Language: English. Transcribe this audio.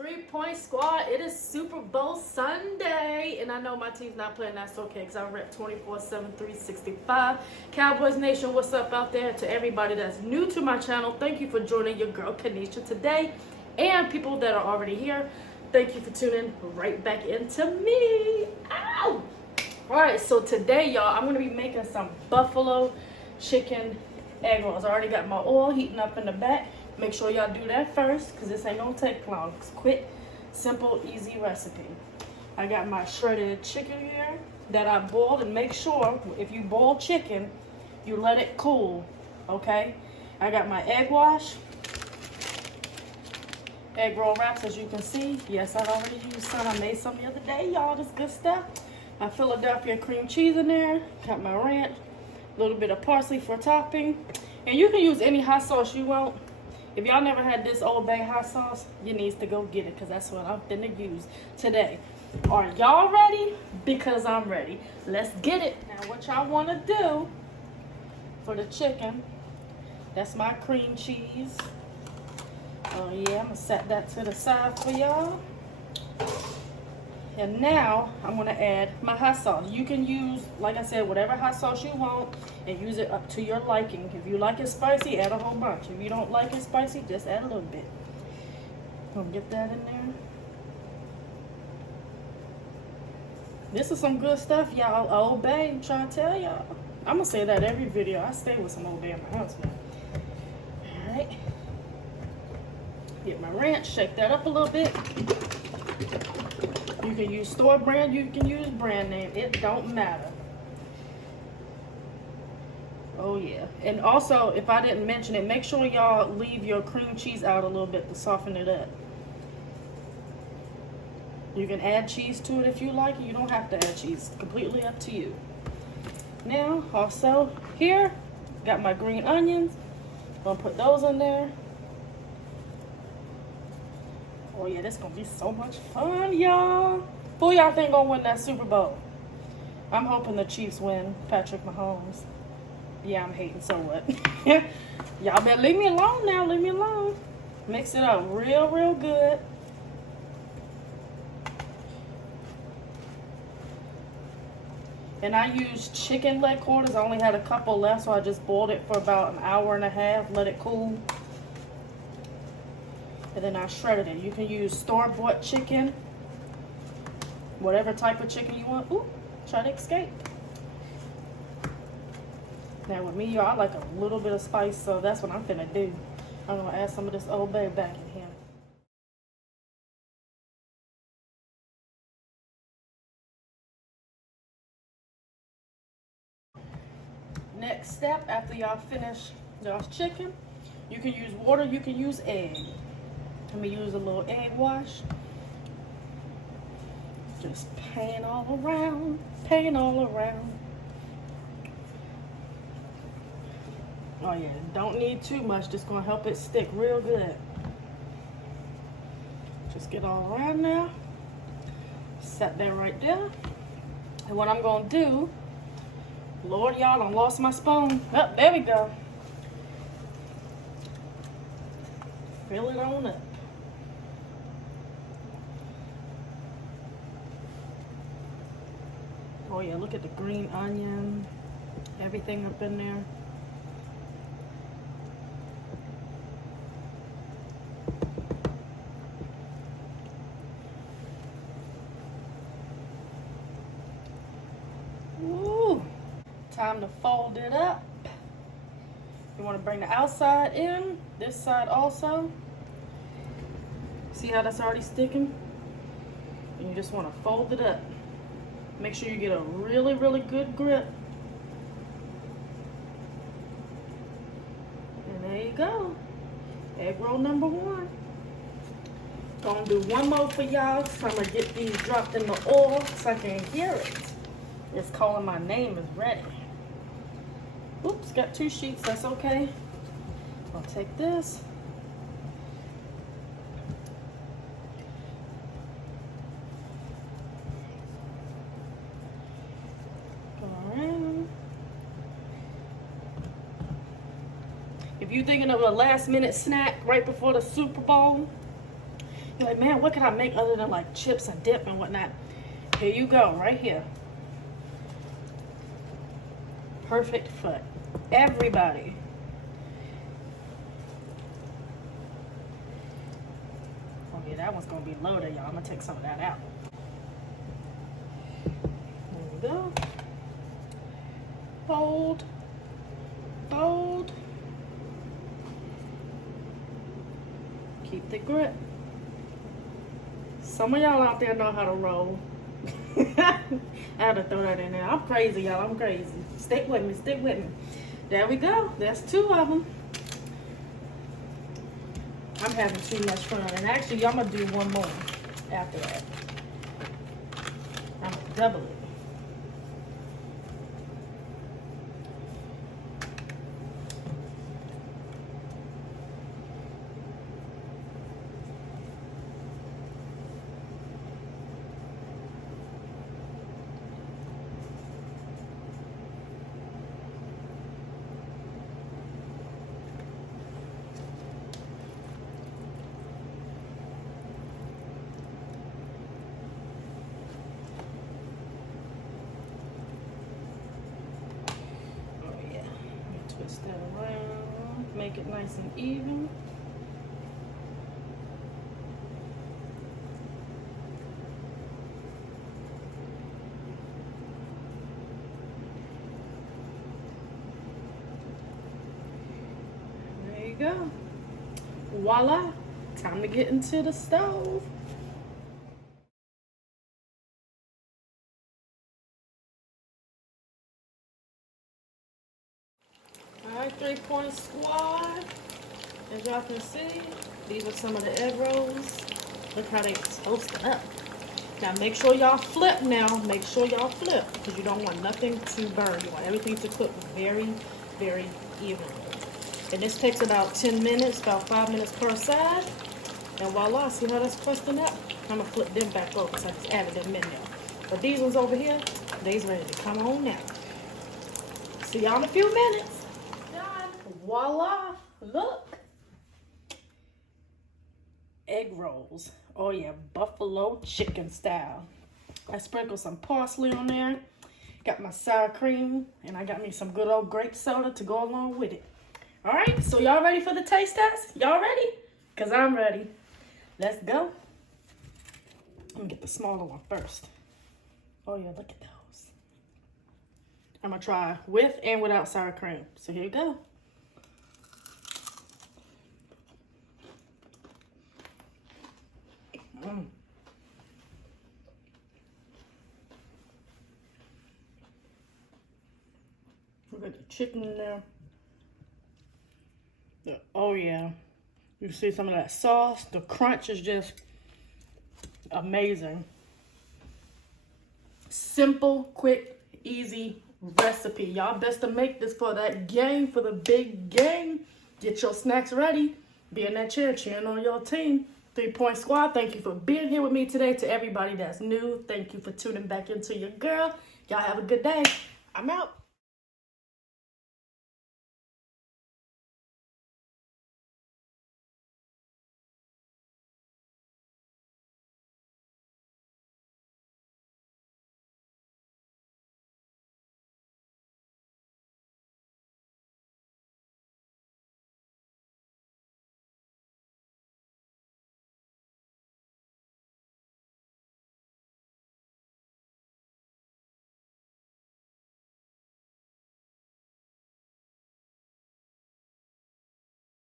3-point squad, it is Super Bowl Sunday, and I know my team's not playing, that's okay, because I rep 24/7, 365. Cowboys Nation, what's up out there? To everybody that's new to my channel, thank you for joining your girl Kenneshia today, and people that are already here, thank you for tuning right back into me. Ow! Alright, so today, y'all, I'm going to be making some buffalo chicken egg rolls. I already got my oil heating up in the back. Make sure y'all do that first, because this ain't gonna take long. It's quick, simple, easy recipe. I got my shredded chicken here that I boiled, and make sure if you boil chicken, you let it cool, okay? I got my egg wash, egg roll wraps, as you can see. Yes, I've already used some. I made some the other day, y'all. This good stuff. My Philadelphia cream cheese in there. Got my ranch, a little bit of parsley for topping. And you can use any hot sauce you want. If y'all never had this Old Bay hot sauce, you need to go get it, because that's what I'm finna use today. Are y'all ready? Because I'm ready. Let's get it. Now, what y'all want to do for the chicken, that's my cream cheese. Oh yeah, I'm gonna set that to the side for y'all. And now I'm gonna add my hot sauce. You can use, like I said, whatever hot sauce you want, and use it up to your liking. If you like it spicy, add a whole bunch. If you don't like it spicy, just add a little bit. Gonna get that in there. This is some good stuff, y'all. Old Bay, I'm trying to tell y'all. I'm gonna say that every video. I stay with some Old Bay in my house now. All right. Get my ranch, shake that up a little bit. You can use store brand, you can use brand name. It don't matter. Oh yeah. And also, if I didn't mention it, make sure y'all leave your cream cheese out a little bit to soften it up. You can add cheese to it if you like. You don't have to add cheese. It's completely up to you. Now, also here, got my green onions. Gonna put those in there. Oh yeah, this gonna be so much fun, y'all. Who y'all think gonna win that Super Bowl? I'm hoping the Chiefs win. Patrick Mahomes. Yeah, I'm hating, so what? Y'all better leave me alone now, leave me alone. Mix it up real good. And I used chicken leg quarters. I only had a couple left, so I just boiled it for about an hour and a half, let it cool. And then I shredded it. You can use store-bought chicken, whatever type of chicken you want. Ooh, try to escape. Now with me, y'all, I like a little bit of spice, so that's what I'm finna do. I'm gonna add some of this Old Bay back in here. Next step, after y'all finish y'all's chicken, you can use water, you can use egg. Let me use a little egg wash. Just paint all around, paint all around. Oh yeah, don't need too much, just gonna help it stick real good. Just get all around now. Set that right there. And what I'm gonna do, Lord, y'all, I lost my spoon. Oh, there we go. Fill it on up. Oh yeah, look at the green onion, everything up in there. Ooh, time to fold it up. You want to bring the outside in, this side also. See how that's already sticking? And you just want to fold it up. Make sure you get a really good grip. And there you go. Egg roll number 1. Gonna do one more for y'all. So I'm gonna get these dropped in the oil so I can hear it. It's calling my name is ready. Oops, got 2 sheets, that's okay. I'll take this. If you're thinking of a last minute snack right before the Super Bowl, You're like, man, what can I make other than like chips and dip and whatnot? Here you go, right here. Perfect for everybody. Oh yeah, that one's gonna be loaded, y'all. I'm gonna take some of that out. There we go. Fold, fold. Keep the grip. Some of y'all out there know how to roll. I had to throw that in there. I'm crazy, y'all. I'm crazy. Stick with me. Stick with me. There we go. That's 2 of them. I'm having too much fun. And actually, I'm going to do 1 more after that. I'm going to double it. Twist that around, make it nice and even. There you go. Voila! Time to get into the stove. Alright, 3-point squad. As y'all can see, these are some of the egg rolls. Look how they toasted up. Now make sure y'all flip now. Make sure y'all flip because you don't want nothing to burn. You want everything to cook very, very evenly. And this takes about 10 minutes, about 5 minutes per side. And voila, see how that's toasting up? I'm going to flip them back over because I just added them in there. But these ones over here, they's ready to come on now. See y'all in a few minutes. Voila, look. Egg rolls. Oh yeah, buffalo chicken style. I sprinkled some parsley on there. Got my sour cream. And I got me some good old grape soda to go along with it. All right, so y'all ready for the taste test? Y'all ready? Because I'm ready. Let's go. Let me get the smaller one first. Oh yeah, look at those. I'm going to try with and without sour cream. So here you go. We got the chicken in there. Oh yeah, you see some of that sauce. The crunch is just amazing. Simple, quick, easy recipe. Y'all best to make this for that game, for the big game. Get your snacks ready. Be in that chair cheering on your team. 3-point squad, thank you for being here with me today. To everybody that's new, thank you for tuning back into your girl. Y'all have a good day. I'm out.